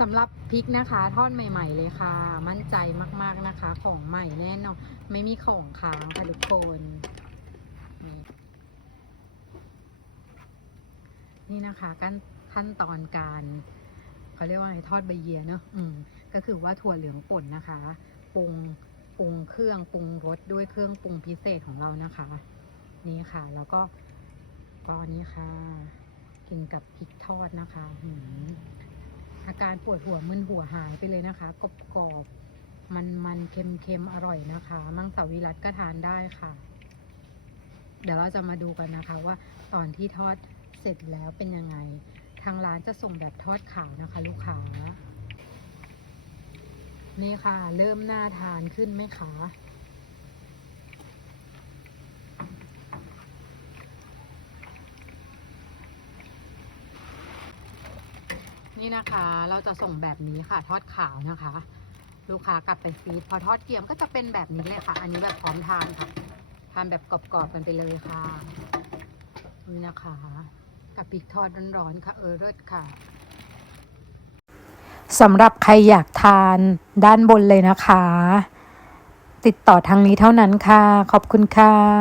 สำหรับพริกนะคะทอดใหม่ ๆ เลยค่ะ มั่นใจมากๆนะคะ ของใหม่แน่นอนไม่มีของค้างค่ะทุกคนนี่นี่นะคะขั้นขั้นตอนการเขาเรียกว่าไงทอดใบเยียเนอะอืม ก็คือว่าถั่วเหลืองป่นนะคะปรุงปรุงเครื่องปรุงรสด้วยเครื่องปรุงพิเศษของเรานะคะ นี่ค่ะ แล้วก็ก็นี้ค่ะ กินกับพริกทอดนะคะหืม อาการปวดหัวมึนหัวหายไปเลยนะคะกรอบกรอบมันมันเค็มเค็มอร่อยนะคะ มังสวิรัตก็ทานได้ค่ะ เดี๋ยวเราจะมาดูกันนะคะว่าตอนที่ทอดเสร็จแล้วเป็นยังไง ทางร้านจะส่งแบบทอดขาวนะคะ ลูกค้านี่ค่ะ เริ่มน่าทานขึ้นไหมคะ นี่นะคะเราจะส่งแบบนี้ค่ะทอดขาวนะคะ ลูกค้ากลับไปฟีดพอทอดเกรียมก็จะเป็นแบบนี้เลยค่ะ อันนี้แบบพร้อมทานค่ะทานแบบกรอบๆกันไปเลยค่ะนี่นะคะ กับพริกทอดร้อนๆค่ะเออเลิศค่ะสำหรับใครอยากทานด้านบนเลยนะคะ ติดต่อทางนี้เท่านั้นค่ะ ขอบคุณค่ะ